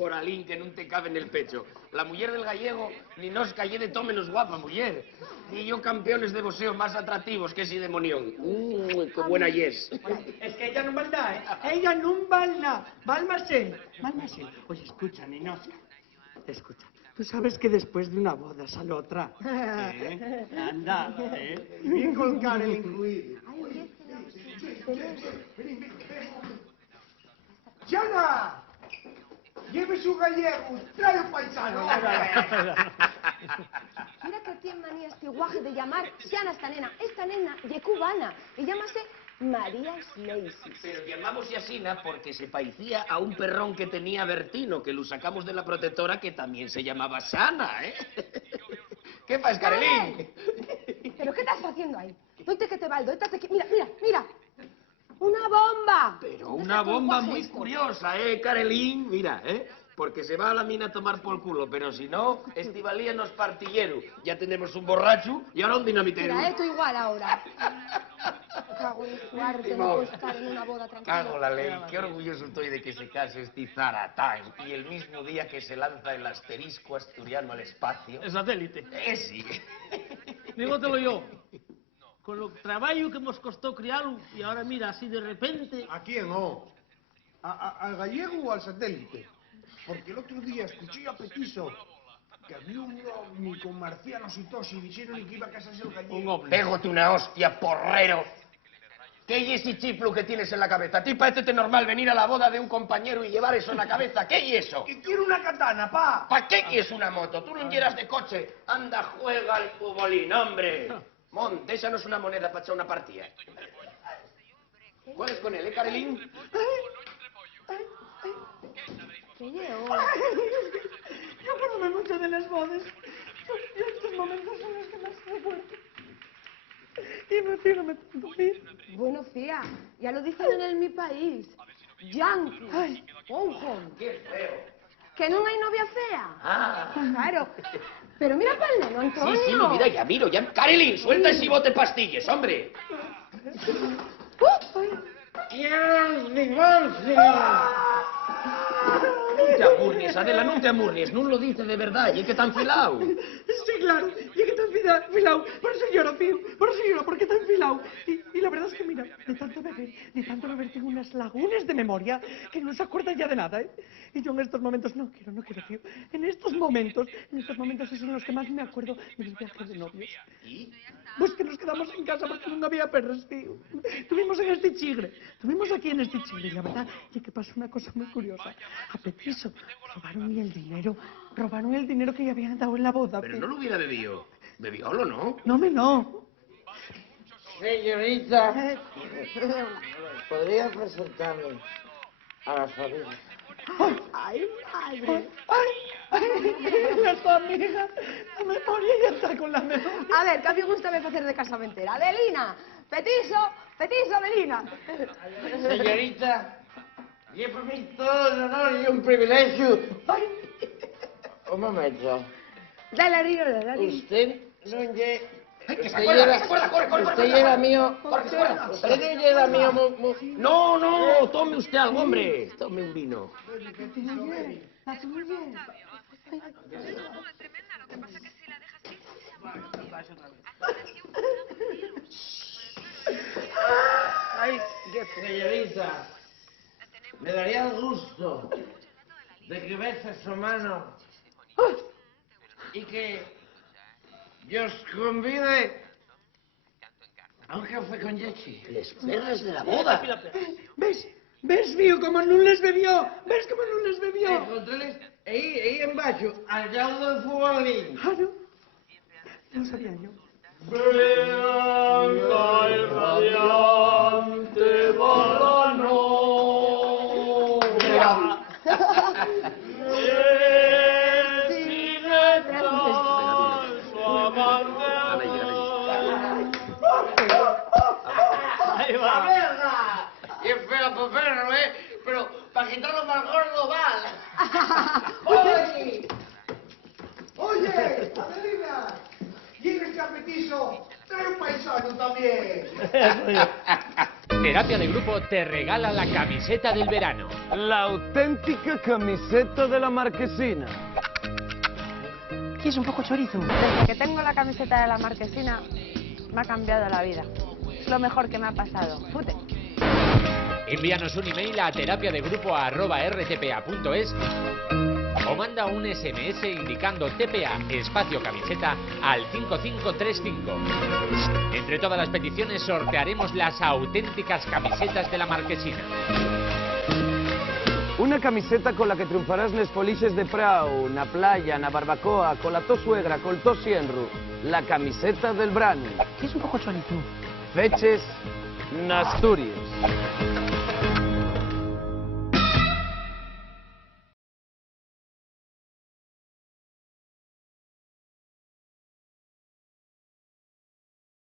coralín que non te cabe en el pecho. La muller del gallego ni nos callé de todo menos guapa, muller. Y yo campeones de boxeo más atractivos que ese demonión. Qué buena yes. Es que ella non val nada, Ella non val nada. Válmase. Oye, escucha, Ninosca. Escucha. Tú sabes que después de una boda sale otra. Anda, Bien colgar el incluido. ¡Yana! Lleve su gallego, trae un paisano. Mira que tiene manía este guaje de llamar Xana a esta nena. Esta nena de cubana y llámase María Slacy. Pero llamamos Yasina porque se parecía a un perrón que tenía Bertino, que lo sacamos de la protectora, que también se llamaba Sana, ¿eh? ¿Qué pasa, Carolín? ¿Pero qué estás haciendo ahí? Doite que te valdo, mira. ¡Una bomba! Pero una bomba muy curiosa, Carolín? Mira, porque se va a la mina a tomar por culo, pero si no, Estivalía nos partillero. Ya tenemos un borracho y ahora un dinamitero. Mira, tú igual ahora. Cago en suerte, no puedo estar en una boda tranquila. Cago la ley, qué orgulloso estoy de que se case este Zaratán y el mismo día que se lanza el asterisco asturiano al espacio. El satélite. Sí. Dígotelo yo. Con lo trabajo que nos costó criarlo y ahora mira, así de repente... ¿A quién, no? ¿Al gallego o al satélite? Porque el otro día escuché a Petiso que había un ovni con marcianos y tos y dijeron que iba a casarse el gallego. Un ovni. Pégate una hostia, porrero. ¿Qué es ese chiflo que tienes en la cabeza? ¿A ti parece normal venir a la boda de un compañero y llevar eso en la cabeza? ¿Qué es eso? Que quiero una katana, pa. ¿Para qué quieres una moto? Tú no llegas de coche. Anda, juega al futbolín, hombre. Mon, déjanos una moneda para echar una partida. ¿Juegas con él, Carolín? ¿Qué llevo? Yo acuérdome mucho de las bodas. Yo estos momentos son los que más recuerdo. Y emocioname tanto, Fía. Bueno, Fía, ya lo dicen en mi país. Yankee. Ojo. ¡Qué feo! ¿Que no hay novia fea? Ah. Claro. Pero mira para el neno, Antonio. Sí, lo miro ya. Carolín, suelta ese bote pastillas, hombre. ¡Dios, divorcio! No te amurnies, Adela, no te amurnies. No lo dice de verdad, y es que tan filao. Sí, claro, y es que está enfilado. Por eso lloro, tío. Por eso lloro, porque está enfilado. Y la verdad es que, mira, de tanto beber, tengo unas lagunas de memoria que no se acuerdan ya de nada, ¿eh? Y yo en estos momentos, no quiero, tío. En estos momentos son los que más me acuerdo de mis viajes de novios. ¿Y? Pues que nos quedamos en casa porque no había perros, tío. Tuvimos aquí en este chigre, y la verdad es que pasó una cosa muy curiosa. A Petiso robaron el dinero que ya habían dado en la boda. Pero no lo hubiera bebido. Bebiólo, ¿no? No. Señorita, ¿podría presentarme a la familia? ¡Ay, madre! La amiga, la memoria ya está con la memoria. A ver, ¿qué me gusta me hacer de casamentera? Adelina, Petiso, Adelina. Señorita, y per mi todo un honor y un privilegio. Un momento. Dale. Usted no lle... Corre. Usted era mío... Usted no era mío... No, tome usted algo, hombre. Tome un vino. Ay, señorita, me daría el gusto de que bese su mano y que yo os convide a un café con Yechi. Les perres de la boda. ¿Ves, mío, cómo no les bebió? ¿Ves cómo no les bebió? Encontrarles ahí en baixo, al lado del futbolín. Ah, no. No sabía yo. Blanca y radiante va la novia. Sigue tras su amante. Ahí va. ¡Verga! Y es feo por verlo, pero para quitarlo más gordo vale. Oye, Adelina, ¿quién es que a Petiso? Trae un paisano también. Terapia de Grupo te regala la camiseta del verano. La auténtica camiseta de la Marquesina. ¿Quieres un poco chorizo? Desde que tengo la camiseta de la Marquesina, me ha cambiado la vida. Es lo mejor que me ha pasado. ¡Fute! Envíanos un email a terapiadegrupo@rtpa.es o manda un SMS indicando TPA espacio camiseta al 5535. Entre todas las peticiones sortearemos las auténticas camisetas de la Marquesina. Una camiseta con la que triunfarás nes polixes de prau, na playa, na barbacoa, con la to suegra, col to sienru. La camiseta del Brani. ¿Quieres un poco chorizo? Feches, Nasturias.